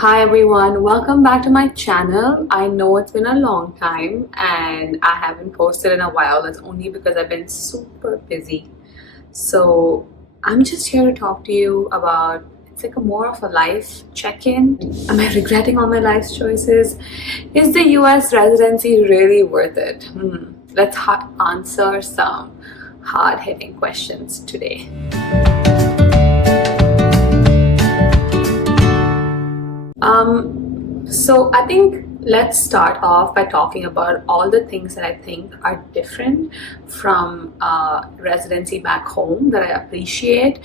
Hi everyone, welcome back to my channel. I know it's been a long time and I haven't posted in a while. That's only because I've been super busy. So I'm just here to talk to you about it's like a more of a life check-in. Am I regretting all my life's choices? Is the US residency really worth it? Let's answer some hard-hitting questions today. So I think let's start off by talking about all the things that I think are different from residency back home that I appreciate.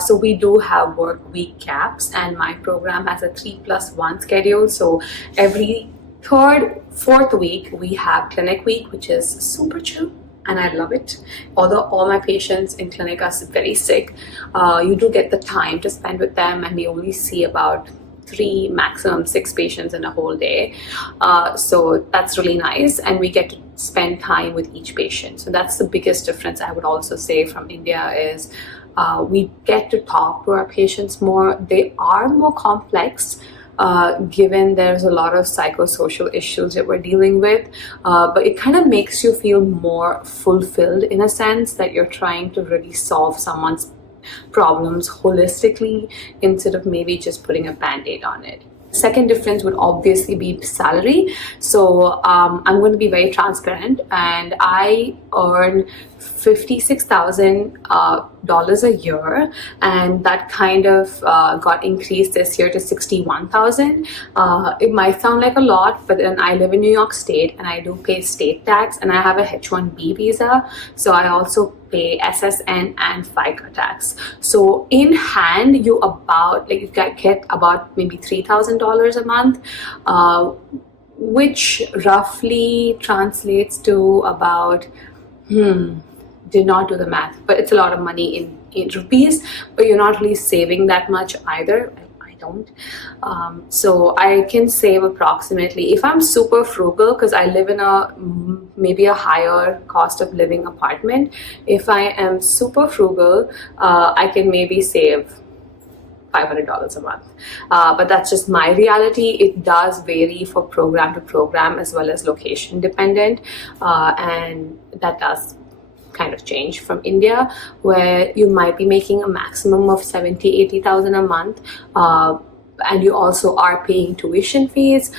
So we do have work week caps, and my program has a 3+1 schedule. So every fourth week we have clinic week, which is super chill. And I love it. Although all my patients in clinic are very sick, you do get the time to spend with them, and we only see about 3, maximum 6 patients in a whole day. So that's really nice, and we get to spend time with each patient. So that's the biggest difference I would also say from India is we get to talk to our patients more. They are more complex, given there's a lot of psychosocial issues that we're dealing with, but it kind of makes you feel more fulfilled in a sense that you're trying to really solve someone's problems holistically instead of maybe just putting a band-aid on it. Second difference would obviously be salary. So I'm going to be very transparent, and I earn $56,000 a year, and that kind of got increased this year to $61,000. It might sound like a lot, but then I live in New York State and I do pay state tax, and I have a H-1B visa, so I also pay SSN and FICA tax. So in hand, you get about maybe $3,000 a month, which roughly translates to about did not do the math, but it's a lot of money in rupees, but you're not really saving that much either. I don't. So I can save approximately, if I'm super frugal, because I live in maybe a higher cost of living apartment, if I am super frugal, I can maybe save $500 a month. But that's just my reality. It does vary for program to program as well as location dependent, and that does kind of change from India, where you might be making a maximum of 70,000-80,000 a month, and you also are paying tuition fees.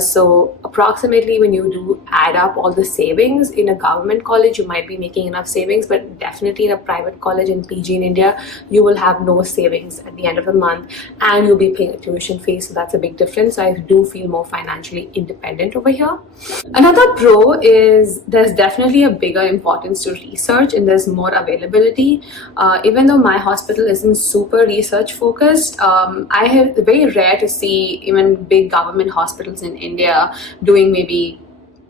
So approximately, when you do add up all the savings in a government college, you might be making enough savings, but definitely in a private college in PG in India, you will have no savings at the end of the month, and you'll be paying a tuition fee. So that's a big difference. I do feel more financially independent over here. Another pro is there's definitely a bigger importance to research, and there's more availability. Even though my hospital isn't super research focused, I have very rare to see even big government hospitals in India doing maybe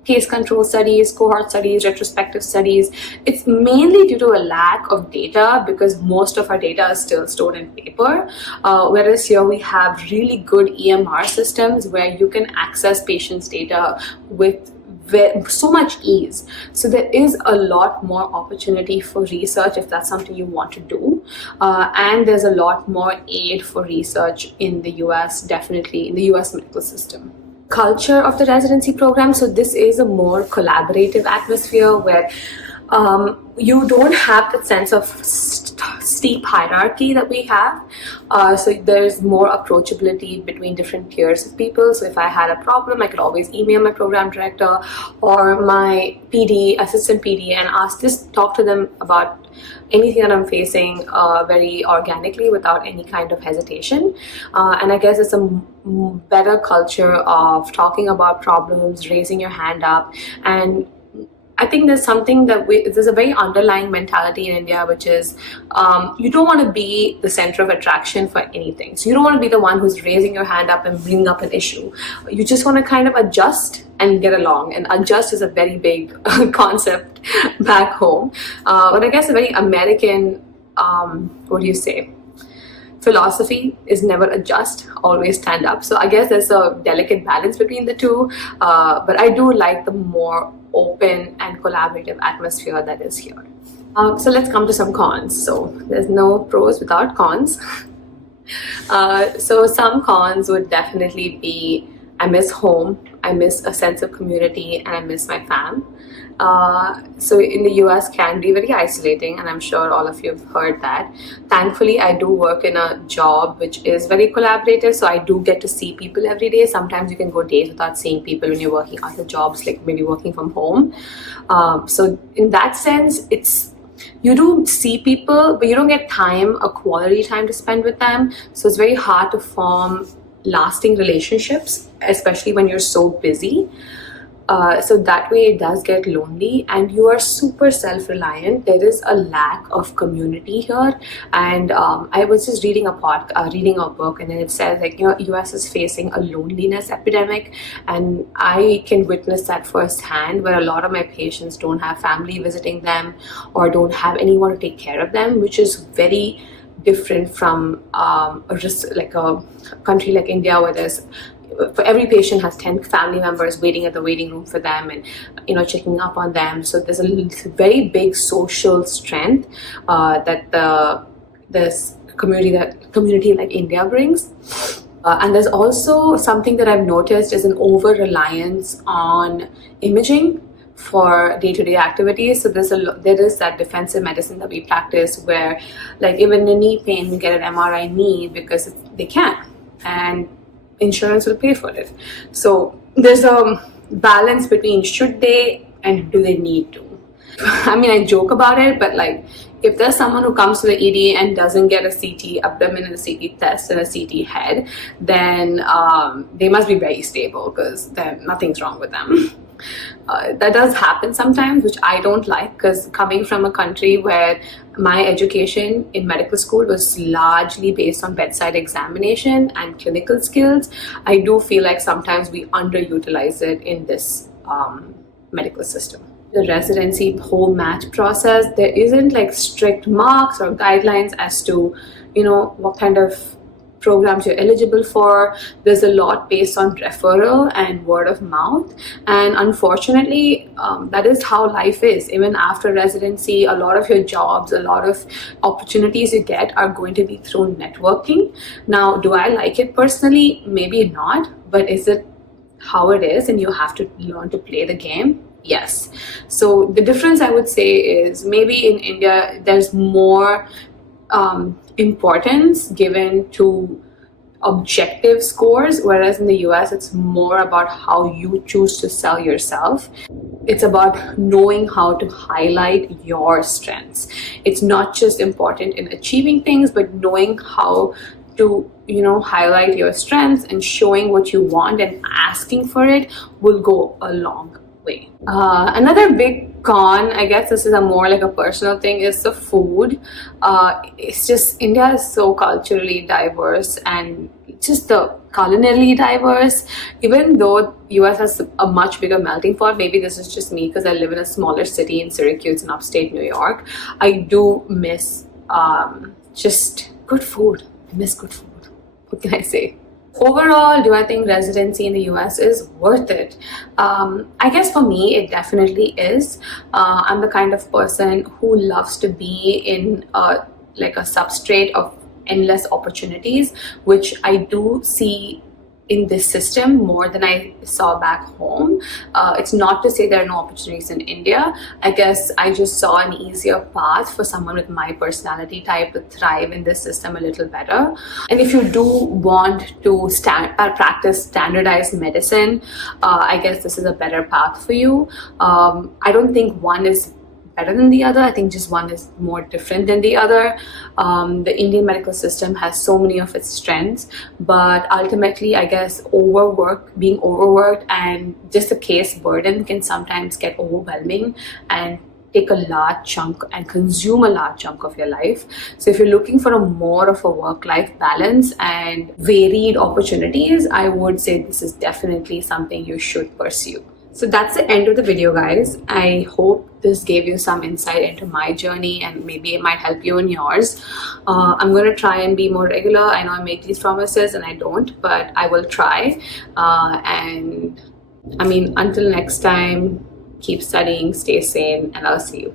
case control studies, cohort studies, retrospective studies. It's mainly due to a lack of data, because most of our data is still stored in paper, whereas here we have really good EMR systems where you can access patients' data with so much ease. So there is a lot more opportunity for research if that's something you want to do, and there's a lot more aid for research in the US, definitely in the US medical system. Culture of the residency program, so this is a more collaborative atmosphere where you don't have the sense of steep hierarchy that we have. So there's more approachability between different tiers of people. So if I had a problem, I could always email my program director or my PD, assistant PD, and talk to them about anything that I'm facing very organically without any kind of hesitation. And I guess it's a better culture of talking about problems, raising your hand up, and I think there's something there's a very underlying mentality in India, which is you don't want to be the center of attraction for anything. So you don't want to be the one who's raising your hand up and bringing up an issue. You just want to kind of adjust and get along. And adjust is a very big concept back home. But I guess a very American, philosophy is never adjust, always stand up. So I guess there's a delicate balance between the two. But I do like the more open and collaborative atmosphere that is here. So let's come to some cons. So there's no pros without cons. So some cons would definitely be I miss home, I miss a sense of community, and I miss my fam. So in the US can be very isolating, and I'm sure all of you have heard that. Thankfully, I do work in a job which is very collaborative, so I do get to see people every day. Sometimes you can go days without seeing people when you're working other jobs, like maybe working from home. So in that sense, it's you do see people, but you don't get time, a quality time to spend with them. So it's very hard to form lasting relationships, especially when you're so busy. So that way it does get lonely, and you are super self-reliant. There is a lack of community here, and I was just reading reading a book, and then it says like US is facing a loneliness epidemic, and I can witness that firsthand, where a lot of my patients don't have family visiting them or don't have anyone to take care of them, which is very different from like a country like India, where there's for every patient has 10 family members waiting at the waiting room for them, and checking up on them. So there's a very big social strength that this community like India brings. And there's also something that I've noticed is an over reliance on imaging for day-to-day activities. So there is that defensive medicine that we practice, where like even in knee pain we get an MRI knee because they can, and insurance will pay for it. So there's a balance between should they and do they need to. I mean, I joke about it, but like if there's someone who comes to the ED and doesn't get a CT abdomen and a CT test and a CT head, then they must be very stable, because then nothing's wrong with them. That does happen sometimes, which I don't like, because coming from a country where my education in medical school was largely based on bedside examination and clinical skills, I do feel like sometimes we underutilize it in this medical system. The residency whole match process, there isn't like strict marks or guidelines as to what kind of programs you're eligible for. There's a lot based on referral and word of mouth, and unfortunately that is how life is. Even after residency, a lot of your jobs, a lot of opportunities you get are going to be through networking. Now, do I like it personally? Maybe not, but is it how it is and you have to learn to play the game? Yes. So the difference I would say is maybe in India there's more importance given to objective scores, whereas in the US it's more about how you choose to sell yourself. It's about knowing how to highlight your strengths. It's not just important in achieving things, but knowing how to highlight your strengths and showing what you want and asking for it will go a long way. Another big con, I guess this is a more like a personal thing, is the food. It's just India is so culturally diverse and just the culinarily diverse. Even though US has a much bigger melting pot, maybe this is just me because I live in a smaller city in Syracuse in upstate New York, I do miss just good food. I miss good food. What can I say? Overall, do I think residency in the US is worth it? I guess for me, it definitely is. I'm the kind of person who loves to be in like a substrate of endless opportunities, which I do see in this system more than I saw back home. It's not to say there are no opportunities in India. I guess I just saw an easier path for someone with my personality type to thrive in this system a little better. And if you do want to practice standardized medicine, I guess this is a better path for you. I don't think one is better than the other. I think just one is more different than the other. The Indian medical system has so many of its strengths, but ultimately I guess being overworked and just the case burden can sometimes get overwhelming and take a large chunk and consume a large chunk of your life. So if you're looking for more of a work-life balance and varied opportunities, I would say this is definitely something you should pursue. So that's the end of the video, guys. I hope this gave you some insight into my journey and maybe it might help you in yours. I'm going to try and be more regular. I know I make these promises and I don't, but I will try. And I mean, until next time, keep studying, stay sane, and I'll see you.